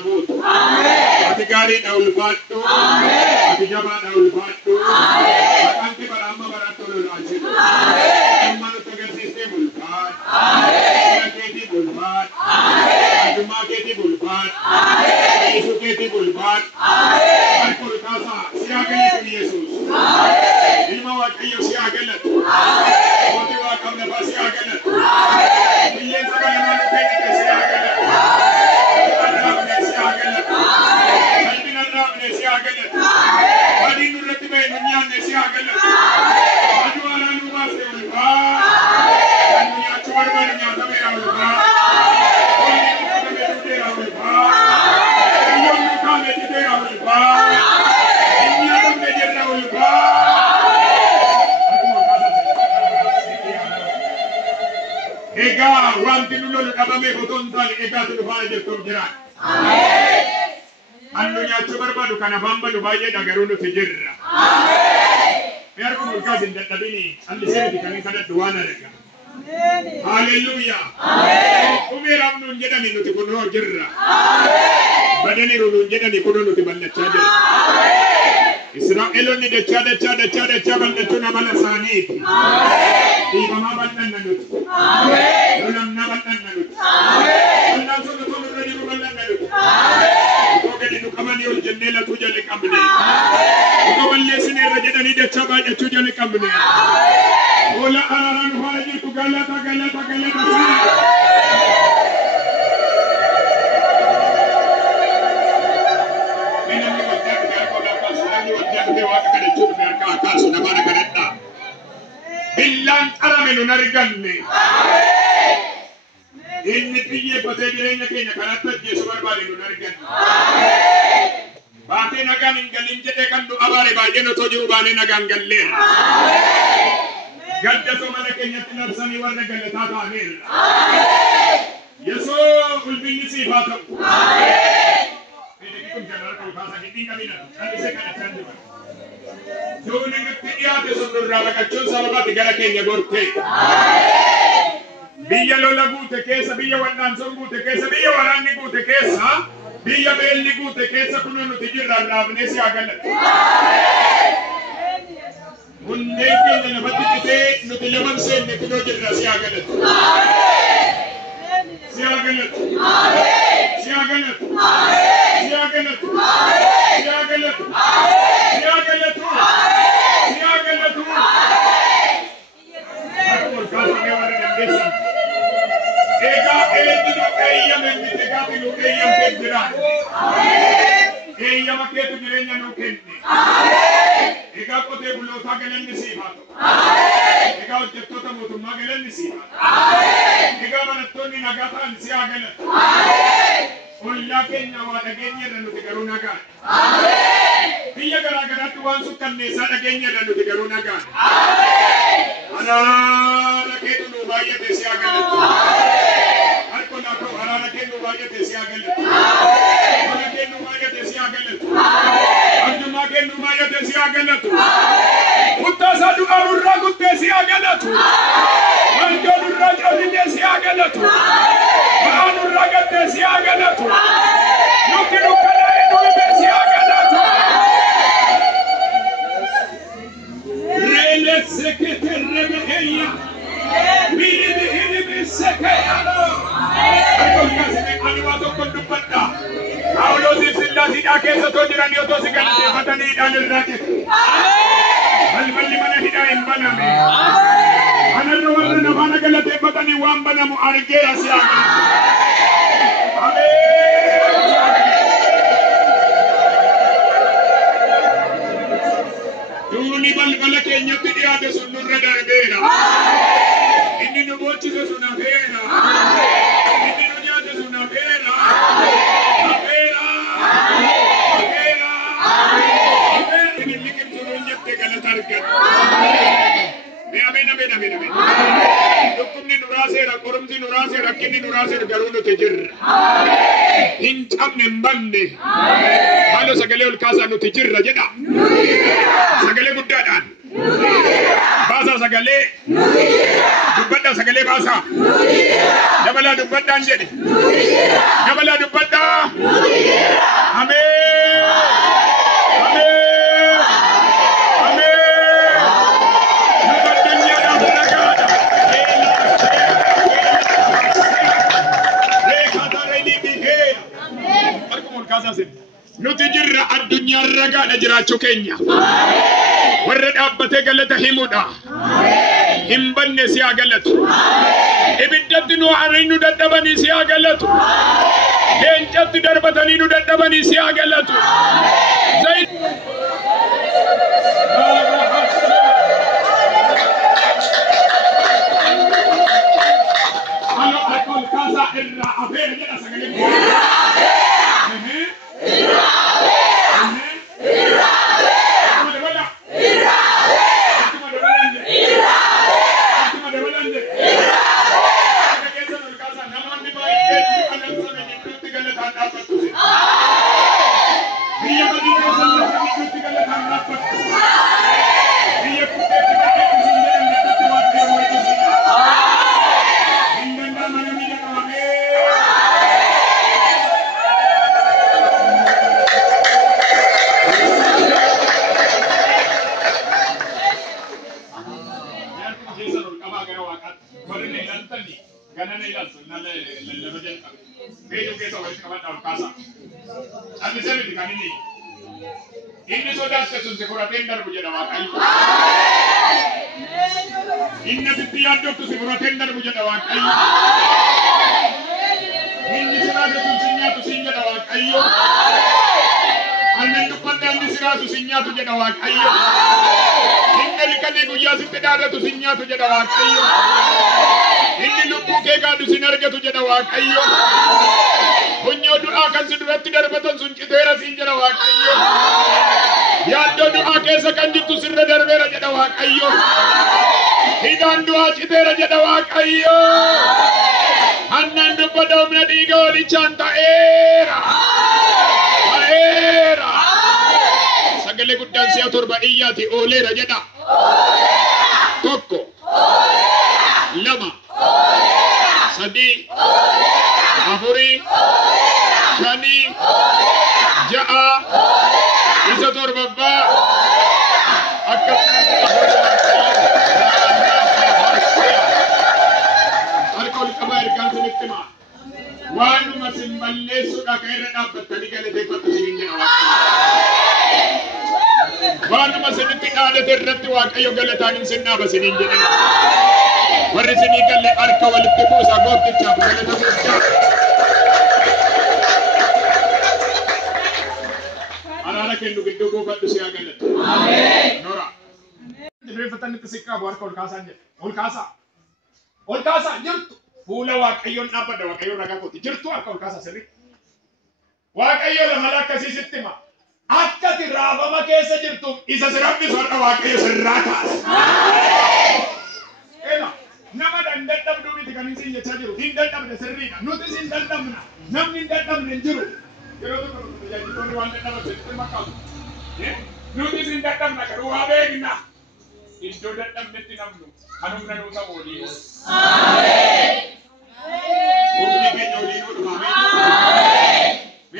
nagut. Ati gari na ulfatu. Ati jaba na ulfatu. Akanti barama barato lulajit. Manu tagar sistem ulfat. Keti ulfat. Ajuma keti ulfat. Yesus keti ulfat. Alkul kasa siagelet Yesus. Ilmu wakil siagelet. Waktu wakam nafas siagelet. Biyen sabana manu keti siagelet. Adam ne siagelet. Kalbin Adam ne siagelet. Badi nurati be dunia ne siagelet. Ajuara nubas ne ulfat. Dunia chuar be dunia samera ulfat. Koni kutame dudera ulfat. Yom kame dudera ulfat. Dunia dam ne jerra ulfat. Ega wanti nulul kabame hotontal ega tu fana jettum jiran. Amen. Annu nyachu barbadu kana bambalu baye dagarunu tijirra. Amen. Biar ko mulkasin dadabini alli sirri kami kada duwana rega. Amen. Hallelujah. Amen. Umiram nun jedani nuti kunro jirra. Amen. Badani runun jedani kunro nuti balla chadra. Amen. Israelon ni de chada balla tuna bala saniti. Amen. Iba mabannan nanut. Amen. Ulam nabannan nanut. Amen. Allah subhanahu wa ta'ala mabannan nanut. Amen. Ko gadi nu kamani ul jannela tujali kamne. Amen. Ko walle sine rajadani de chaba de tujali kamne. Amen. Ola araran haji tu galata. Menamni wajjah biar ko la pasani wajjah de wa kada chup biar ka akas na bana karetta. Billan aramenu nariganne. Amen. Inni tiye pate direnya kenya karatta Yesu barbari nu nariganne. Amen. Bate nagan ingalin jete kandu abare bajeno toju bane nagan galle. Amen. Gadda to mana kenya tinabsani warna galle tata anil. Amen. Yesu ulbini sifatam. Amen. Ini kitum janar ko bahasa hindi kamina. Andi se kana chandu. Joni ngetiya de sundur raba kachun salaba tigara kenya gorte. Biya lola gute kesa biya wannan son gute kesa biya waran ni gute kesa biya bel ni gute kesa kununu tijirra rabne si agala. Munde kenya na batikite no tilaman sen ne kuno jirra si agala. Si agala. Si agala. Si agala. Si agala. Ega edino eya mendite kapilo eya pendera. Eya maketu direnya no kenne. Ega kote bulo sagelen nisibato. Ega ojjetto tamutu magelen nisibato. Ega manatoni nagata nisiagelen. Ulla kenya wa dagenya ranu tigaruna kan. Biya gara-gara tuan sukan nesa dagenya ranu tigaruna kan. Ana raketu no baya desiagelen. Arana kenu baja desiagelen. Arana kenu baja desiagelen. Arjuma kenu baja desiagelen. Utta sadu arurra gutte desiagelen. Arjurra jadi desiagelen. Arurra gutte desiagelen. Nukiru kana enu desiagelen. Rele sekete rebeheya. Biri biri bisekeya. Anuwado kondupanda. Paulo sifsinda sida kesa tojirani oto sigalite fatani dalil rakit. Bal mana hidayin baname. Anarro warna nafana galate fatani wambana mu argera siyaga. Amen. Duni bal kenya tidia de sunurra darbera. Inni no bochi de sunafera. Inni no nyade sunafera. Afera. Afera. Inni likim sununye te galatarkat. Amen. Dukumni nurasera, korumsi nurasera, kinni nurasera garunu tejir. Hincham nembande. Halo sagale ulkasa nu tejirra jeda. Sagale guddadan. Basa sagale. Dubbada sagale basa. Dabala dubbadan jedi. Dabala dubbada. ol kaasaa sin. Nuti jirra addunyaa ragaadha jiraachuu keenya. Warra dhaabbatee galata himuudha. Hin banne si haa galatu. Ibiddatti nu aaranii nu dadhabanii si haa galatu. Leencatti darbatanii nu dadhabanii si haa galatu. Inni sodaate sun si furateen darbu jedha Waaqayyo. Inni sitti yaaddoftu si furateen darbu jedha Waaqayyo. Inni siraatu sun si nyaatu sin jedha Waaqayyo. Annan dubbadde inni siraatu sin nyaatu jedha Waaqayyo. Inni likanii guyyaa sitti dhaadatu sin nyaatu jedha Waaqayyo. Inni lubbuu kee gaadu sin argatu jedha Waaqayyo. Kunyoo du'aa kan si duratti darbatan sun citeera sin jedha Waaqayyo. Yaaddoo du'aa keessa kan jirtu sirra darbeera jedha Waaqayyo. Hidhaan du'aa citeera jedha Waaqayyo. Hannan dubbadda humna dhiiga walichaan ta'eera. Ta'eera. Sagalee guddaan si'a torba iyyaati ooleera jedha. Tokko. Lama. Sadii. Afurii. Shanii. Ja'a. Isa torbaffaa. Harka ol qabaa ergaan sinitti himaa. Waanuma sin balleessuudha kan irra dhaabbattanii galateeffatu siniin jedha Waaqayyo. Waanuma sinitti dhaadate irratti Waaqayyo galataan hin sin dhaaba siniin jedha. Warri sinii galle harka walitti buusa gooftichaaf galata guddaa. Araara kennu gidduu buufadhu si haa galatu. Ameen. Nora. Jilbeeffatan itti siqqaabu harka ol kaasaan jedha. Ol kaasaa. Ol kaasaa jirtu. Fuula Waaqayyoon dhaabbadha Waaqayyoon ragaa kooti. Jirtu harka ol kaasaa sirrii. Waaqayyo lama akkasii sitti hima. Akka ati raafama keessa jirtuuf isa si rabbisu har'a Waaqayyo sirraa kaasa. Eena nama dadhabduu miti kan isin jechaa jiru. Hin dadhabne sirriidha. Nutis hin dadhabna. Namni hin dadhabne hin jiru. Yeroo tokko tajaajiltoonni waan dadhaban sitti makkaatu. Nutis hin dadhabna garuu waa beekna. Iddoo dadhabnetti namnu kan humna nuu ta'u waliin. Ameen. Humni keenya waliin dhuma. Ameen.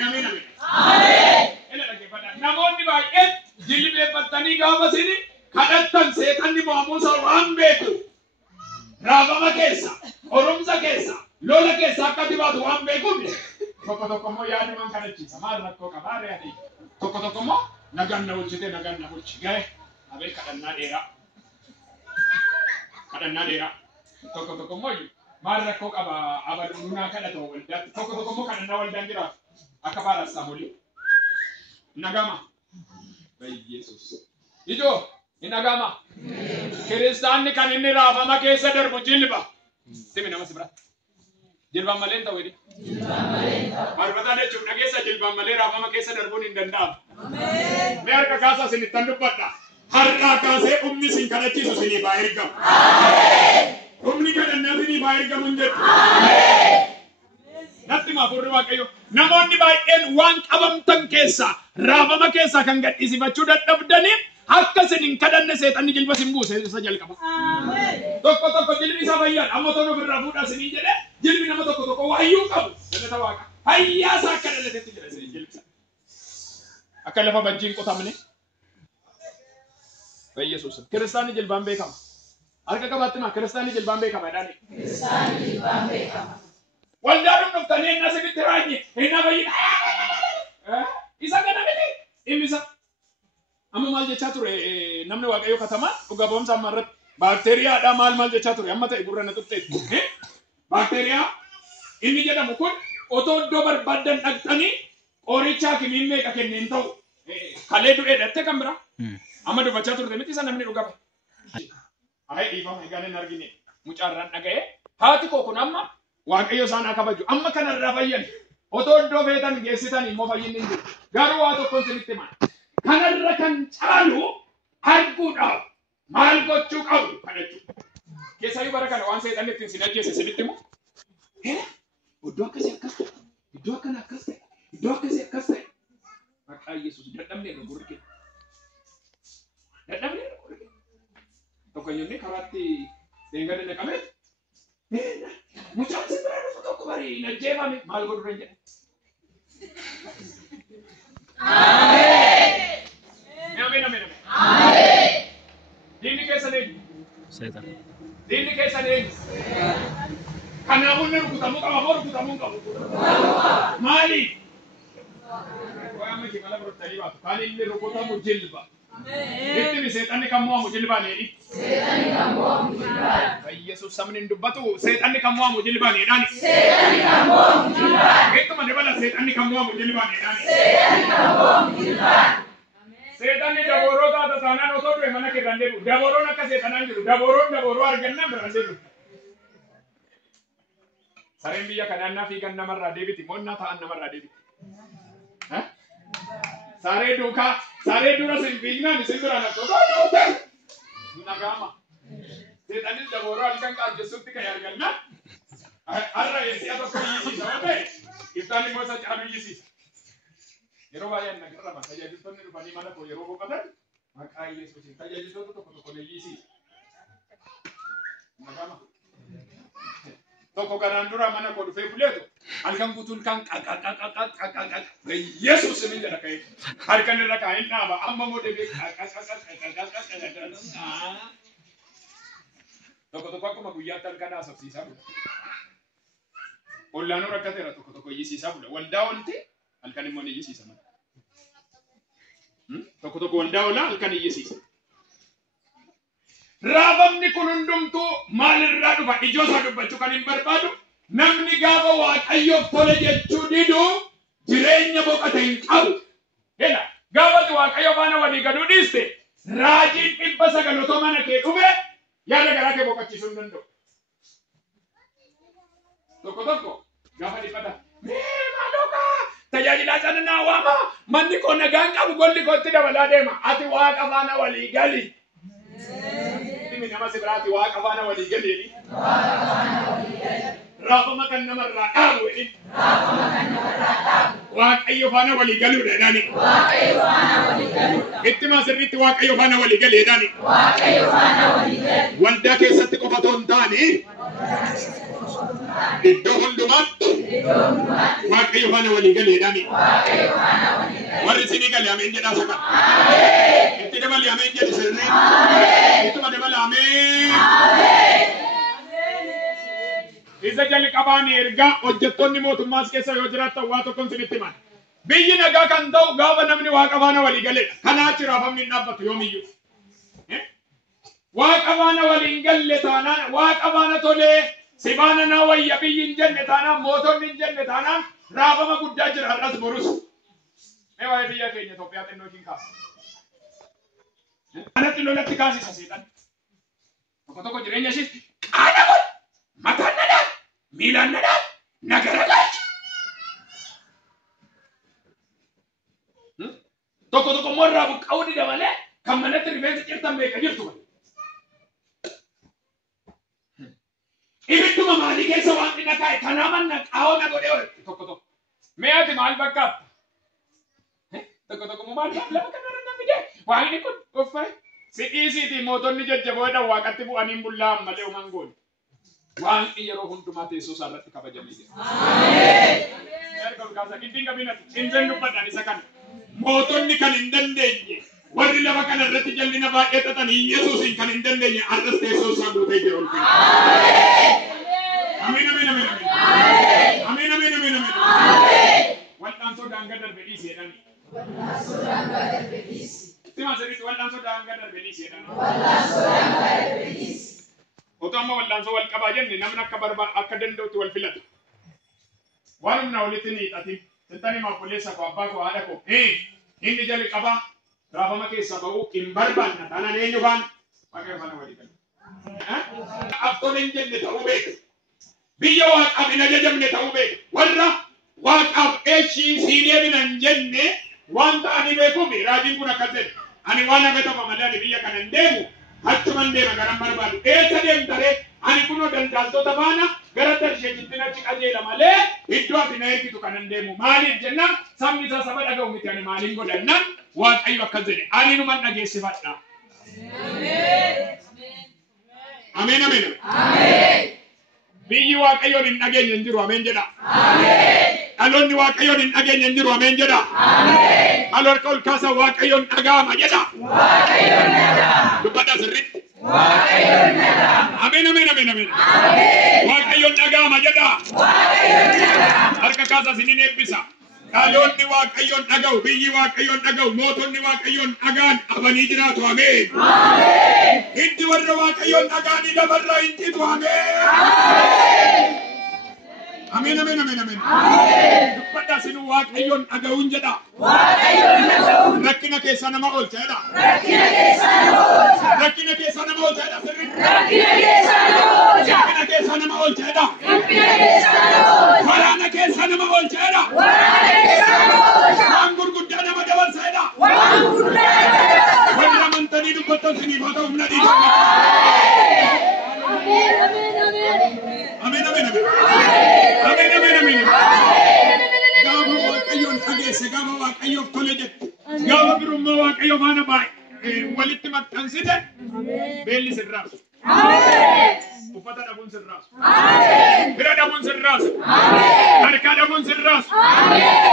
Ameen. Ameen. Ela dhaggeeffadhaa. Namoonni baay'een jilbeeffatanii gaafa sini kadhattan seetanni moomuusa waan beeku. Raafama keessa, oromsa keessa, lola keessa akka dibaatu waan beekuuf tokko tokko immoo yaadumaan kadhachiisa. Maal rakkoo qabaa re'anii? Tokko tokko immoo nagaan na bulchite nagaan na bulchi. Ga'e abee kadhannaa dheeraa. Kadhannaa dheeraa. Tokko tokko immoo maal rakkoo qaba abaluunaa kadhatoo waldaatti. Tokko tokko immoo kadhannaa waldaan jiraatu. Akka baarasaa molii. Nagama. Yesus. Ijoo. Inagama. Kiristaanni kan inni raafama keessa darbu jilba. Simi nama si bira. Jilbaan malee ta'u wedi. Jilbaan malee ta'u. Marbataa jechuun dhageessa jilbaan malee raafama keessa darbuun hin danda'amu. Ameen. Mee harka kaasaa sinittan dubbadha. Har'aa kaasee humni sin kadhachiisu siniif haa ergamu. Ameen. Humni kadhannaa siniif haa ergamu hin jettu. Ameen. Natti maafurri Waaqayyo. Namoonni baay'een waan qabamtan keessaa raafama keessaa kan gadhiisifachuu dadhabdaniif akka sinin kadhanne seetanni jilba sin buuse isa jalqaba. Ameen. Tokko tokko jilbi isa fayyada. Amma tokko birraa fuudhaa sinin jedhe jilbi nama tokko tokko waayyuu qabu. Galata Waaqa. Fayyaa isaa akka dhalateetti jedha sinin jilbi. Akka lafa bajjiin qotamne. Yesus. Kiristaanni jilbaan beekama. Harka qabaatti maa kiristaanni jilbaan beekama jedhani. Kiristaanni jilbaan beekama. Waldaan dhuftanii inni asitti raanye inni fayyada. jechaa ture namni waaqayyo katamaa dhugaa ba'umsa amma irratti baakteeriyaadha maal jechaa ture amma ta'e gurra na tuqxeetti. Baakteeriyaa inni jedhamu kun otoo iddoo barbaadan dhaqxanii qorichaa kiniin meeqa kenneen ta'u kalee du'ee dhatte kan bira amma dubbachaa turte miti isa namni dhugaa bahe. Ayi dhiifama egaan hin argine mucaarraan dhaga'ee haati koo kun amma waaqayyo isaan haa kabaju amma kanarraa fayyan otoo iddoo feetan geessitan immoo fayyinni hin jiru garuu waa tokkoon sinitti himan kanarra kan caalu arguudhaaf maal gochuu qabu kadhachuu keessayyuu bara kana waan seexanni ittiin sin ajjeese sinitti himu iddoo akkasii akkas ta'e iddoo akkana akkas ta'e iddoo akkasii akkas ta'e maqaa Yesuus dadhabnee irra gurri dadhabnee irra gurri tokkonyonni karaatti deengada naqamee mucaan si bira dhufu tokko barii hin ajjeefame maal godhu hin jedhe. Ameen. Ameen. Diinni keessan eenyu? Seetan. Diinni keessan eenyu? Kanaafuu inni rukutamuu qaba moo rukutamuu hin qabu? Maali? Waa miti mala birottanii baatu. Kan inni rukutamu jilba. Itti seexanni kan mo'amu jilbaaneedhi. Seexanni kan mo'amu jilbaan. Yesuus sabni hin dubbatu seexanni kan mo'amu jilbaaneedhaani. Seexanni kan mo'amu jilbaan. Ittuma dabala seexanni kan mo'amu jilbaaneedhaani. Seexanni kan mo'amu jilbaan. Seexanni dabooroo taata taanaan otoo du'e mana keerraan deebi'u. Dabooroon akka seexanaan jiru. Dabooroo argannaan biraan deebi'u. Sareen biyya kanaannaa fiigan namarraa deebiti moonnaa ta'an namarraa deebiti. Saree dura sin fiignaan isin biraan akka nagama. Seexanis dabooroo halkan qaajjessuutti kan argannaa. Har'a eessiyaa tokko iyyisiisa waan ta'e iftaan immoo isa caalu iyyisiisa. Yeroo baay'ee nagarrama tajaajiltoonni dhufanii mana koo yeroo boqotan maqaa Yesuusiin tajaajiltoota tokko iyyisiisa. Nagama. Tokko kanaan dura mana koo dhufee buleetu halkan guutuun kan qaqaqaqaqaqaqaqaq Yesuus ni jedha ka'e halkan irra kaa'in dhaaba amma moo deebi'ee qaqaqaqaqaqaqaqaq tokko akkuma guyyaatti halkan haasofsiisaa bula. Ollaanuu rakkateera tokko iyyisiisaa bula. Waldaa olti halkan immoo ni iyyisiisa. Tokko waldaa olaa halkan iyyisiisa. Raafamni kun hundumtuu maalirraa dhufa ijoo isaa dubbachuu kan hin barbaadu namni gaafa waaqayyoof tole jechuu didu jireenya boqote hin qabu. Hela gaafati waaqayyo faana walii galuu dhiiste raajiin 900 mana kee dhufe yaada garaa kee boqochiisuu hin danda'u. Tokko gaafa dhiphata maalooka tajaajilaa sana naa waama manni koo nagaan qabu golli kootti dabalaa deema ati waaqa faana walii gali. Nama seberati waaqa faana walii galeeni. Raafama kan namarraa dhaabu jedhin. Waaqayyo faana walii galuudha jedhani. Itti maasirriitti waaqayyo faana walii galee jedhani. Waldaa keessatti qofa otoo hin taane iddoo hundumaatti waaqayyo faana walii galee jedhani. Warri isinii galee ameen jedhaa sakan. Itti dabali ameen jedhu sirrii. Ittuma dabala ameen. Isa jalqabaanii ergaa hojjettoonni mootummaas keessa yoo jiraattan waa tokkoon sinitti himan. Biyyi nagaa kan ta'u gaafa namni waaqa faana walii galeedha. Kanaa achi raafamni hin dhaabbatu yoomiyyuu. Waaqa faana waliin galle taanaan waaqa faana tolee si faana naa wayya biyyi hin jenne taanaan mootonni hin jenne taanaan raafama guddaa jira har'as borus. Mee waa'ee biyya keenya Itoophiyaa xinnoo hin kaasu. Anatti lolatti kaasisa seexan. Tokko jireenya ishees qaada godhu. Mataan nadhaan, miilaan nadhaan, nagara galchu. Tokko immoo irraa buqqa'uu dida malee kan manatti rifeensa cirtan beeka jirtu malee. Ibidduma maalii keessa waan dhina kaa'e kanaa manna qaawoo na godhee oole. Tokko. Mee ati maal fakkaata? Tokko immoo maal lafa kanarra na fide? Waaqni kun uffate. Si'iisiitii mootonni jajjaboodhaan waaqatti bu'anii bullaa'an malee uuman goone. Waaqni yeroo hundumaa teessoo isaarratti kabajamee jira. Erga ulkaasa giddiin qabinatti cimseen dubbadhaan isa kana. Mootonni kan hin dandeenye warri lafa kana irratti jallina baay'ee xaxanii Yesuusiin kan hin dandeenye arras teessoo isaa guutee jira ulfina. Ameen. Wal'aansoo daangaa darbe dhiisee jedhani. Sima sirriitti wal'aansoo daangaa darbanii seedhan. Otoo amma wal'aansoo wal qabaa jenne namni akka danda'utti wal filata. Waan humna walitti ni hidhatin. Sittanii maabboleessa koo abbaa koo haadha koo. Inni jali qabaa raafama keessa ba'uu hin barbaanna. Taanaan eenyu faana? Waaqayyo faana walii galu. Abtoon hin jenne ta'uu beeku. Biyya waaqaaf hin ajajamne ta'uu beeku. Warra waaqaaf eeshii siin deebinan jenne waan ta'anii beekuuf raajiin kun akkas jedhe. Ani waan hafe tokko malee ani biyya kana hin deemu. Achuman deema garan barbaadu. Eessa deemtaree ani kunoo daldaltoota faana gara darsheetti achi qajeela malee iddoo ati na ergitu kan hin deemu. Maaliif jennaan sabni isaa saba dhaga'u miti ani maaliin godhannaan Waaqayyo akkas jedhe. Ani numan dhageessifadha. Ameen ameen. Biyyi Waaqayyoon hin dhageenye hin jiru. Ameen jedha. Dhaloonni Waaqayyoon hin dhageenye hin jiru. Ameen jedha. Aloorka ol kaasaa Waaqayyoon dhaga'ama jedha. Dubbadhaa sirriitti. Ameen ameen ameen ameen. Waaqayyoon dhaga'ama jedha. Harka kaasaa siniin eebbisa. Dhaloonni Waaqayyoon dhaga'u, biyyi Waaqayyoon dhaga'u, mootonni Waaqayyoon dhaga'an abanii jiraatu. Ameen. Hiddi warra Waaqayyoon dhaga'anii lafarraa hin citu. Ameen. Ameen ameen ameen ameen. Dubbadhaa sinuu Waaqayyoon dhaga'uun jedha. Rakkina keessa nama oolcha jedha. Rakkina keessa nama oolcha jedha. Rakkina keessa nama oolcha jedha. Waraana keessa nama oolcha jedha. Waan gurguddaa nama dabarsa jedha. Warra amantanii dubbattan siniif haa ta'u humna dhiigaa. Ameen ameen ameen. Ameen ameen ameen. Gaafa Waaqayyoon dhageesse, gaafa Waaqayyoof tole jette, gaafa birummaa Waaqayyo faana walitti maxxansite beelli sirraasu. Uffata dhabuun sirraasu. Bira dhabuun sirraasu. Harkaa dhabuun sirraasu.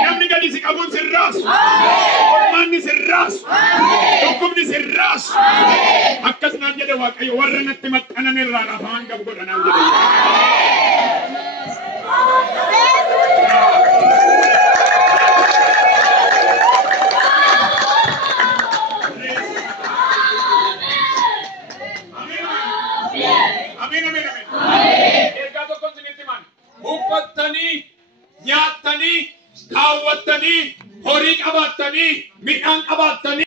Namni gadi si qabuun sirraasu. Ormaanni sirraasu. Dhukkubni sirraasu. Akkas naan jedhe Waaqayyo warra natti maxxanan irraa afaan qabu godhanaan jedhe. Uffatanii, nyaatanii, kaawwatanii, horii qabaatanii, midhaan qabaatanii